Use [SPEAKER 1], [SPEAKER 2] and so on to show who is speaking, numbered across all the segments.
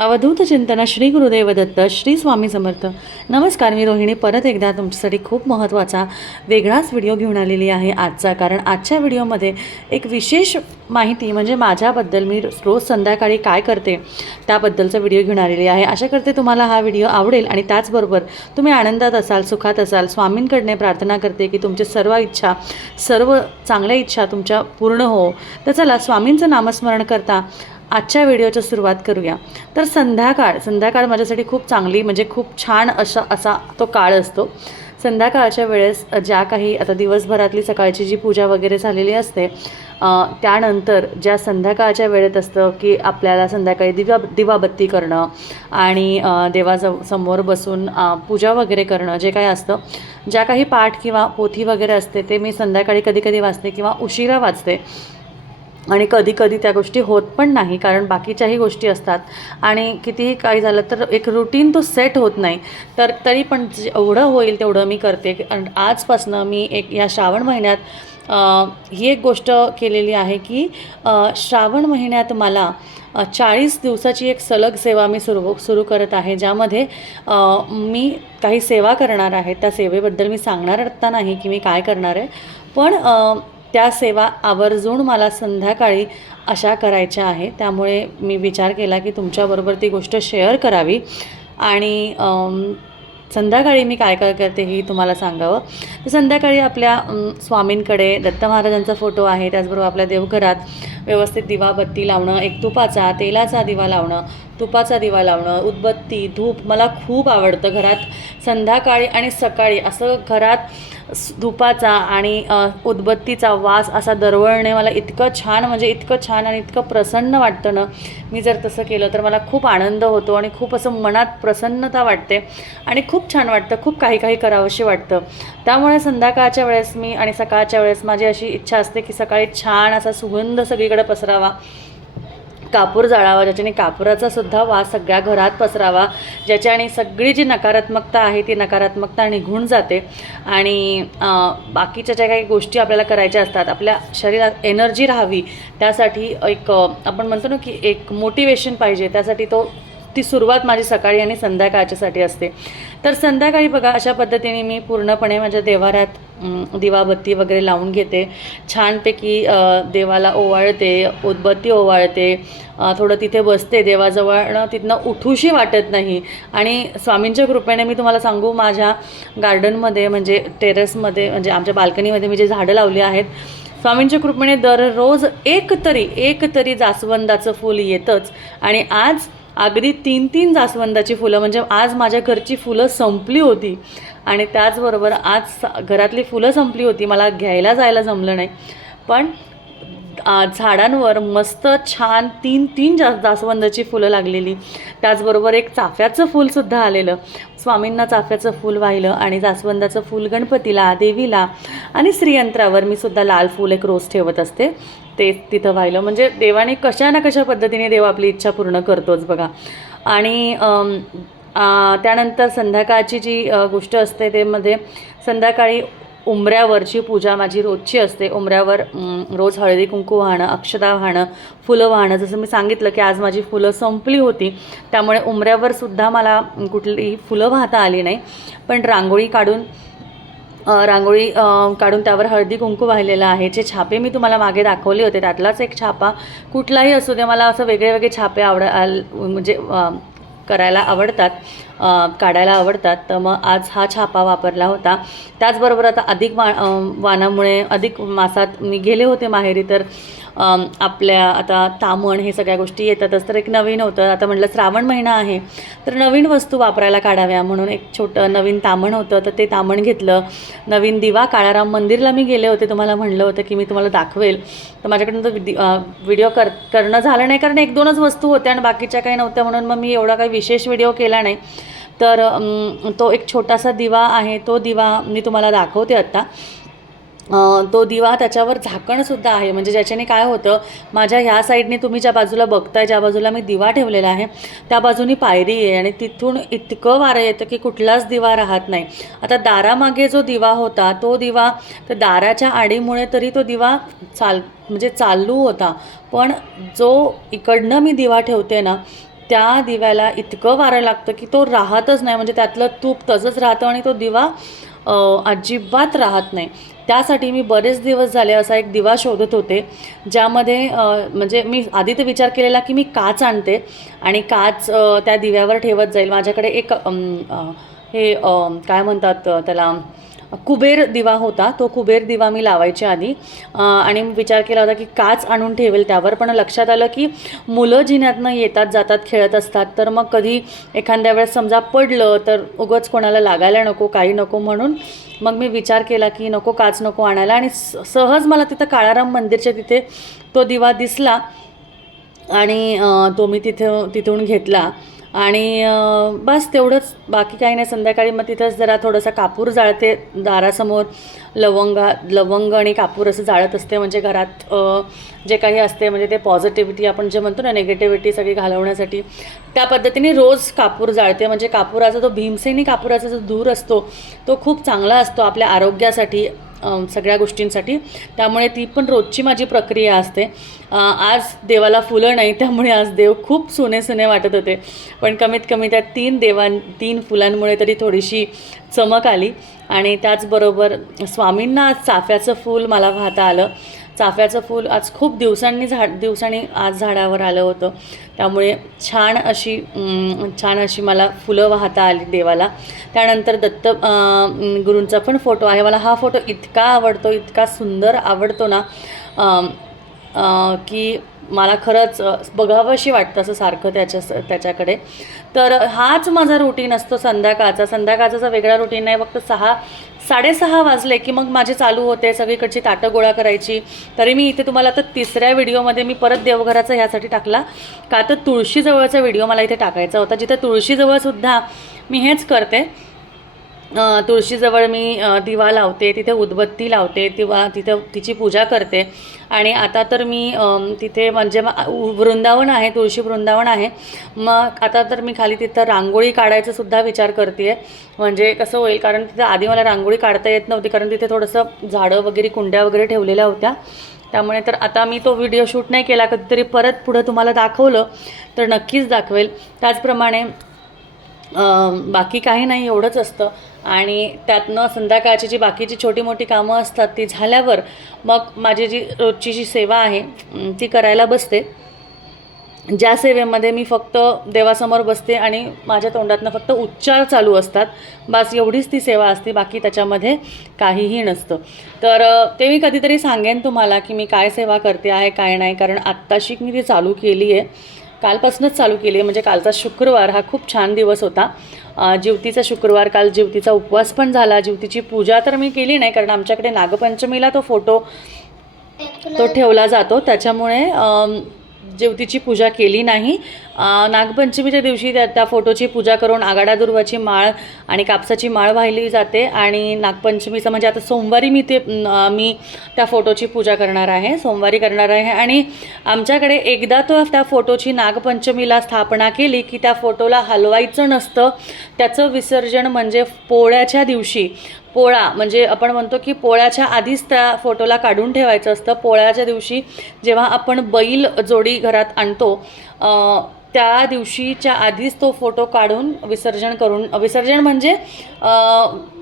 [SPEAKER 1] अवधूत चिंतन श्री गुरुदेव दत्त श्री स्वामी समर्थ. नमस्कार मी रोहिणी. परत एकदा तुमच्यासाठी खूप महत्त्वाचा वेगळाच व्हिडिओ घेऊन आलेली आहे आजचा. कारण आजच्या व्हिडिओमध्ये एक विशेष माहिती म्हणजे माझ्याबद्दल मी रोज संध्याकाळी काय करते त्याबद्दलचा व्हिडिओ घेऊन आलेली आहे. आशा करते तुम्हाला हा व्हिडिओ आवडेल आणि त्याचबरोबर तुम्ही आनंदात असाल सुखात असाल स्वामींकडने प्रार्थना करते की तुमची सर्व इच्छा सर्व चांगल्या इच्छा तुमच्या पूर्ण हो. तर चला स्वामींचं नामस्मरण करता. आजच्या व्हिडिओच्या सुरुवात करूया. तर संध्याकाळ संध्याकाळ माझ्यासाठी खूप चांगली म्हणजे खूप छान अशा असा तो काळ असतो. संध्याकाळच्या वेळेस ज्या काही आता दिवसभरातली सकाळची जी पूजा वगैरे झालेली असते त्यानंतर ज्या संध्याकाळच्या वेळेत असतं की आपल्याला संध्याकाळी दिवा दिवाबत्ती करणं आणि देवाजव समोर बसून पूजा वगैरे करणं जे काही असतं. ज्या काही पाठ किंवा पोथी वगैरे असते ते मी संध्याकाळी कधी कधी वाचते किंवा उशिरा वाचते. आणि कधी कधी त्या गोष्टी होत पण नाही कारण बाकीच्याही गोष्टी असतात. आणि कितीही काही झालं तर एक रुटीन तो सेट होत नाही. तर तरी पण जेवढं होईल तेवढं मी करते. आणि आजपासनं मी एक या श्रावण महिन्यात ही एक गोष्ट केलेली आहे की श्रावण महिन्यात मला चाळीस दिवसाची एक सलग सेवा मी सुरू सुरू करत आहे ज्यामध्ये मी काही सेवा करणार आहे. त्या सेवेबद्दल मी सांगणार आत्ता नाही की मी काय करणार आहे. पण त्या सेवा आवर्जून मला संध्याकाळी अशा करायच्या आहे त्यामुळे मी विचार केला की तुमच्याबरोबर ती गोष्ट शेअर करावी. आणि संध्याकाळी मी काय काय करते हे तुम्हाला सांगावं. तर संध्याकाळी आपल्या स्वामींकडे दत्त महाराजांचा फोटो आहे. त्याचबरोबर आपल्या देवघरात व्यवस्थित दिवाबत्ती लावणं एक तुपाचा तेलाचा दिवा लावणं तुपाचा दिवा लावणं उदबत्ती धूप मला खूप आवडतं घरात. संध्याकाळी आणि सकाळी असं घरात धुपाचा आणि उदबत्तीचा वास असा दरवळणे मला इतकं छान म्हणजे इतकं छान आणि इतकं प्रसन्न वाटतं ना. मी जर तसं केलं तर मला खूप आनंद होतो आणि खूप असं मनात प्रसन्नता वाटते आणि खूप छान वाटतं खूप काही काही करावंशी वाटतं. त्यामुळे संध्याकाळच्या वेळेस मी आणि सकाळच्या वेळेस माझी अशी इच्छा असते की सकाळी छान असा सुगंध सगळीकडे पसरावा. कापूर जाळावा ज्याच्याने कापुराचा सुद्धा वास सगळ्या घरात पसरावा ज्याच्याने सगळी जी नकारात्मकता आहे ती नकारात्मकता निघून जाते. आणि बाकीच्या ज्या काही गोष्टी आपल्याला करायच्या असतात आपल्या शरीरात एनर्जी राहावी त्यासाठी एक आपण म्हणतो ना की एक मोटिवेशन पाहिजे त्यासाठी तो ती सुरुवात माझी सकाळी आणि संध्याकाळच्यासाठी असते. तर संध्याकाळी बघा अशा पद्धतीने मी पूर्णपणे माझ्या देवाऱ्यात दिवाबत्ती वगैरे लावून घेते. छानपैकी देवाला ओवाळते उदबत्ती ओवाळते थोडं तिथे बसते. देवाजवळ तिथनं उठूशी वाटत नाही. आणि स्वामींच्या कृपेने मी तुम्हाला सांगू माझ्या गार्डनमध्ये म्हणजे टेरेसमध्ये म्हणजे आमच्या बाल्कनीमध्ये मी जे झाडं लावली आहेत स्वामींच्या कृपेने दररोज एक तरी एक तरी जास्वंदाचं फूल येतंच. आणि आज अगदी तीन तीन जास्वंदाची फुलं म्हणजे आज माझ्या घरची फुलं संपली होती. आणि त्याचबरोबर आज स- घरातली फुलं संपली होती. मला घ्यायला जायला जमलं नाही. पण झाडांवर मस्त छान तीन तीन जा जास्वंदाची फुलं लागलेली. त्याचबरोबर एक चाफ्याचं फूलसुद्धा आलेलं. स्वामींना चाफ्याचं फूल वाहिलं आणि जास्वंदाचं फूल गणपतीला देवीला आणि श्रीयंत्रावर मी सुद्धा लाल फूल एक रोज ठेवत असते. ते तिथं वाहिलं. म्हणजे देवाने कशा ना कशा पद्धतीने देव आपली इच्छा पूर्ण करतोच बघा. आणि त्यानंतर संध्याकाळची जी गोष्ट असते ते मध्ये संध्याकाळी उंबऱ्यावरची पूजा माझी रोजची असते. उंबऱ्यावर रोज हळदी कुंकू वाहणं अक्षता वाहणं फुलं वाहणं. जसं मी सांगितलं की आज माझी फुलं संपली होती. त्यामुळे उमऱ्यावर सुद्धा मला कुठलीही फुलं वाहता आली नाही. पण रांगोळी काढून रांगोळी काढून त्यावर हळदी कुंकू वाहिलेलं आहे. जे छापे मी तुम्हाला मागे दाखवले होते त्यातलाच एक छापा कुठलाही असू दे मला असं वेगळे वेगळे छापे आवड म्हणजे करायला आवडतात काढायला आवडतात तर मग आज हा छापा वापरला होता. त्याचबरोबर आता अधिक वा वानामुळे अधिक मासात मी गेले होते माहेरी तर आपल्या आता तामण हे सगळ्या गोष्टी येतातच. तर एक नवीन होतं. आता म्हटलं श्रावण महिना आहे. तर नवीन वस्तू वापरायला काढाव्या म्हणून एक छोटं नवीन तामण होतं. तर ते तामण घेतलं. नवीन दिवा काळाराम मंदिरला मी गेले होते. तुम्हाला म्हणलं होतं की मी तुम्हाला दाखवेल. तर माझ्याकडून तो व्हिडिओ कर करणं झालं नाही. कारण एक दोनच वस्तू होत्या आणि बाकीच्या काही नव्हत्या म्हणून मग मी एवढा काही विशेष व्हिडिओ केला नाही. तर तो एक छोटासा दिवा आहे. तो दिवा मी तुम्हाला दाखवते आत्ता तो दिवा त्याच्यावर झाकणसुद्धा आहे. म्हणजे ज्याच्याने काय होतं माझ्या ह्या साईडने तुम्ही ज्या बाजूला बघताय ज्या बाजूला मी दिवा ठेवलेला आहे त्या बाजूनी पायरी आहे आणि तिथून इतकं वारं येतं की कुठलाच दिवा राहत नाही. आता दारामागे जो दिवा होता तो दिवा तर दाराच्या आडीमुळे तरी तो दिवा चाल म्हणजे चालू होता. पण जो इकडनं मी दिवा ठेवते ना त्या दिव्याला इतकं वारं लागतं की तो राहतच नाही. म्हणजे त्यातलं तूप तसंच राहतं आणि तो दिवा अजिबात राहत नाही. त्यासाठी मी बरेच दिवस झाले असा एक दिवा शोधत होते ज्यामध्ये म्हणजे मी आधी तर विचार केलेला की मी काच आणते आणि काच त्या दिव्यावर ठेवत जाईल. माझ्याकडे एक हे काय म्हणतात त्याला कुबेर दिवा होता. तो कुबेर दिवा मी लावायच्या आधी. आणि विचार केला होता की काच आणून ठेवेल त्यावर पण लक्षात आलं की मुलं जिन्यातनं येतात जातात खेळत असतात तर मग कधी एखाद्या वेळेस समजा पडलं तर उगच कोणाला लागायला नको काही नको म्हणून मग मी विचार केला की नको काच नको आणायला. आणि सहज मला तिथं काळाराम मंदिरच्या तिथे तो दिवा दिसला आणि तो मी तिथे तिथून घेतला. आणि बस तेवढंच. बाकी काही नाही. संध्याकाळी मग तिथंच जरा थोडंसं कापूर जाळते दारासमोर. लवंगा लवंग आणि कापूर असं जाळत असते. म्हणजे घरात जे काही असते म्हणजे ते पॉझिटिव्हिटी आपण जे म्हणतो ना निगेटिव्हिटी सगळी घालवण्यासाठी त्या पद्धतीने रोज कापूर जाळते. म्हणजे कापुराचा जो भीमसेनी कापुराचा जो धूर असतो तो खूप चांगला असतो आपल्या आरोग्यासाठी. सगळ्या गोष्टींसाठी. त्यामुळे ती पण रोजची माझी प्रक्रिया असते. आज देवाला फुलं नाही त्यामुळे आज देव खूप सुने सुने वाटत होते. पण कमीत कमी त्या तीन देवां तीन फुलांमुळे तरी थोडीशी चमक आली. आणि त्याचबरोबर स्वामींना आज चाफ्याचं फूल मला वाहता आलं. चाफ्याचं फूल आज खूप दिवसांनी झाड दिवसांनी आज झाडावर आलं होतं. त्यामुळे छान अशी छान अशी मला फुलं वाहता आली देवाला. त्यानंतर दत्त गुरूंचा पण फोटो आहे. मला हा फोटो इतका आवडतो इतका सुंदर आवडतो ना. की मला खरंच बघावंशी वाटतं असं सारखं त्याच्या त्याच्याकडे. तर हाच माझा रुटीन असतो संध्याकाळचा. संध्याकाळचा वेगळा रुटीन नाही. फक्त सहा साडेसहा वाजले की मग माझे चालू होते. सगळीकडची ताटं गोळा करायची. तरी मी इथे तुम्हाला आता तिसऱ्या व्हिडिओमध्ये मी परत देवघराचा ह्यासाठी टाकला. का तर तुळशीजवळचा व्हिडिओ मला इथे टाकायचा होता. जिथे तुळशीजवळसुद्धा मी हेच करते. तुळशीजवळ मी दिवा लावते तिथे उदबत्ती लावते किंवा तिथं तिची पूजा करते. आणि आता तर मी तिथे म्हणजे उ- वृंदावन आहे तुळशी वृंदावन आहे. मग आता तर मी खाली तिथं रांगोळी काढायचा सुद्धा विचार करते आहे म्हणजे कसं होईल कारण तिथं आधी मला रांगोळी काढता येत नव्हती कारण तिथे थोडंसं झाडं वगैरे कुंड्या वगैरे ठेवलेल्या होत्या. त्यामुळे तर आता मी तो व्हिडिओ शूट नाही केला कधीतरी परत पुढं तुम्हाला दाखवलं तर नक्कीच दाखवेल. त्याचप्रमाणे बाकी काही नाही एवढंच असतं. आणि त्यातनं संध्याकाळची जी बाकीची छोटी मोठी कामं असतात ती झाल्यावर मग माझी जी रोजची जी सेवा आहे ती करायला बसते. ज्या सेवेमध्ये मी फक्त देवासमोर बसते आणि माझ्या तोंडातनं फक्त उच्चार चालू असतात बस एवढीच ती सेवा असते बाकी त्याच्यामध्ये काहीही नसतं. तर ते मी कधीतरी सांगेन तुम्हाला की मी काय सेवा करते आहे काय नाही कारण आत्ताशी मी ती चालू केली आहे कालपासूनच चालू केली आहे. म्हणजे कालचा शुक्रवार हा खूप छान दिवस होता. जिवतीचा शुक्रवार काल जिवतीचा उपवास पण झाला. जिवतीची पूजा तर मी केली नाही कारण आमच्याकडे नागपंचमीला तो फोटो तो ठेवला जातो. त्याच्यामुळे ज्योतीची जेवतीची पूजा केली नाही. नागपंचमीच्या दिवशी त्या त्या फोटोची पूजा करून आगाडा दुर्वाची माळ आणि कापसाची माळ वाहिली जाते आणि नागपंचमीचं म्हणजे आता सोमवारी मी ते मी त्या फोटोची पूजा करणार आहे सोमवारी करणार आहे आणि आमच्याकडे एकदा तो त्या फोटोची नागपंचमीला स्थापना केली की त्या फोटोला हलवायचं नसतं. त्याचं विसर्जन म्हणजे पोळ्याच्या दिवशी. पोळा म्हणजे आपण म्हणतो की पोळ्याच्या आधीच त्या फोटोला काढून ठेवायचं असतं. पोळ्याच्या दिवशी जेव्हा आपण बैल जोडी घरात आणतो त्या दिवशीच्या आधीच तो फोटो काढून विसर्जन करून विसर्जन म्हणजे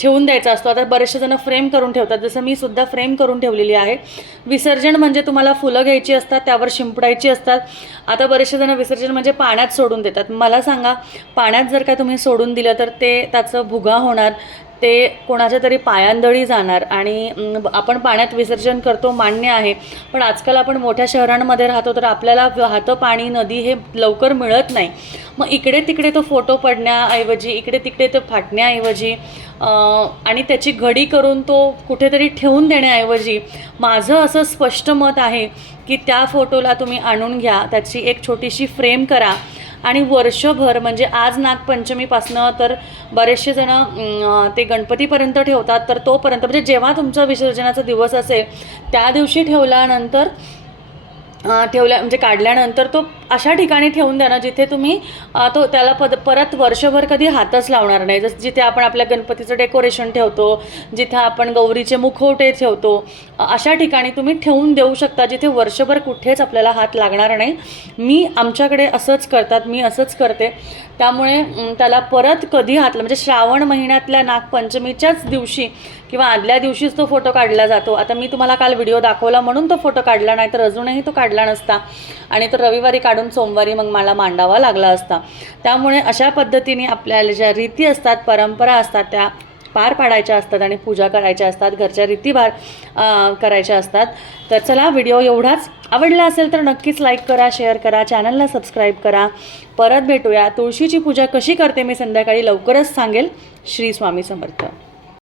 [SPEAKER 1] ठेवून द्यायचा असतो. आता बरेचसे जण फ्रेम करून ठेवतात. जसं मी सुद्धा फ्रेम करून ठेवलेली आहे. विसर्जन म्हणजे तुम्हाला फुलं घ्यायची असतात त्यावर शिंपडायची असतात. आता बरेचसे जण विसर्जन म्हणजे पाण्यात सोडून देतात. मला सांगा पाण्यात जर का तुम्ही सोडून दिलं तर ते त्याचं भुगा होणार ते कोणाच्या तरी पायांदळी जाणार आणि आपण पाण्यात विसर्जन करतो मान्य आहे. पण आजकाल आपण मोठ्या शहरांमध्ये राहतो तर आपल्याला वाहतं पाणी नदी हे लवकर मिळत नाही. मग इकडे तिकडे तो फोटो पडण्याऐवजी इकडे तिकडे तो फाटण्याऐवजी आणि त्याची घडी करून तो कुठेतरी ठेवून देण्याऐवजी माझं असं स्पष्ट मत आहे की त्या फोटोला तुम्ही आणून घ्या त्याची एक छोटीशी फ्रेम करा. आणि वर्षभर म्हणजे आज नागपंचमीपासनं तर बरेचसे जणं ते गणपतीपर्यंत ठेवतात. तर तोपर्यंत म्हणजे जेव्हा तुमचा विसर्जनाचा दिवस असेल त्या दिवशी ठेवल्यानंतर ठेवल्या म्हणजे काढल्यानंतर तो अशा ठिकाणी ठेवून द्या ना जिथे तुम्ही तो त्याला पद परत वर्षभर कधी हातच लावणार नाही. जसं जिथे आपण आपल्या गणपतीचं डेकोरेशन ठेवतो जिथे आपण गौरीचे मुखवटे ठेवतो अशा ठिकाणी तुम्ही ठेवून देऊ शकता जिथे वर्षभर कुठेच आपल्याला हात लागणार नाही. मी आमच्याकडे असंच करतात मी असंच करते. त्यामुळे त्याला परत कधी हात म्हणजे श्रावण महिन्यातल्या नागपंचमीच्याच दिवशी किंवा आदल्या दिवशीच तो फोटो काढला जातो. आता मी तुम्हाला काल व्हिडिओ दाखवला म्हणून तो फोटो काढला नाही तर अजूनही तो काढला नसता. आणि तो रविवारी काढून सोमवारी मग मला मांडावा लागला असता. त्यामुळे अशा पद्धतीने आपल्याला ज्या रीती असतात परंपरा असतात त्या पार पाडायच्या असतात आणि पूजा करायच्या असतात घरच्या रीतीभार अ, करायच्या असतात. तर चला व्हिडिओ एवढाच आवडला असेल तर नक्कीच लाईक करा शेअर करा चॅनलला सबस्क्राईब करा. परत भेटूया. तुळशीची पूजा कशी करते मी संध्याकाळी लवकरच सांगेल. श्री स्वामी समर्थ.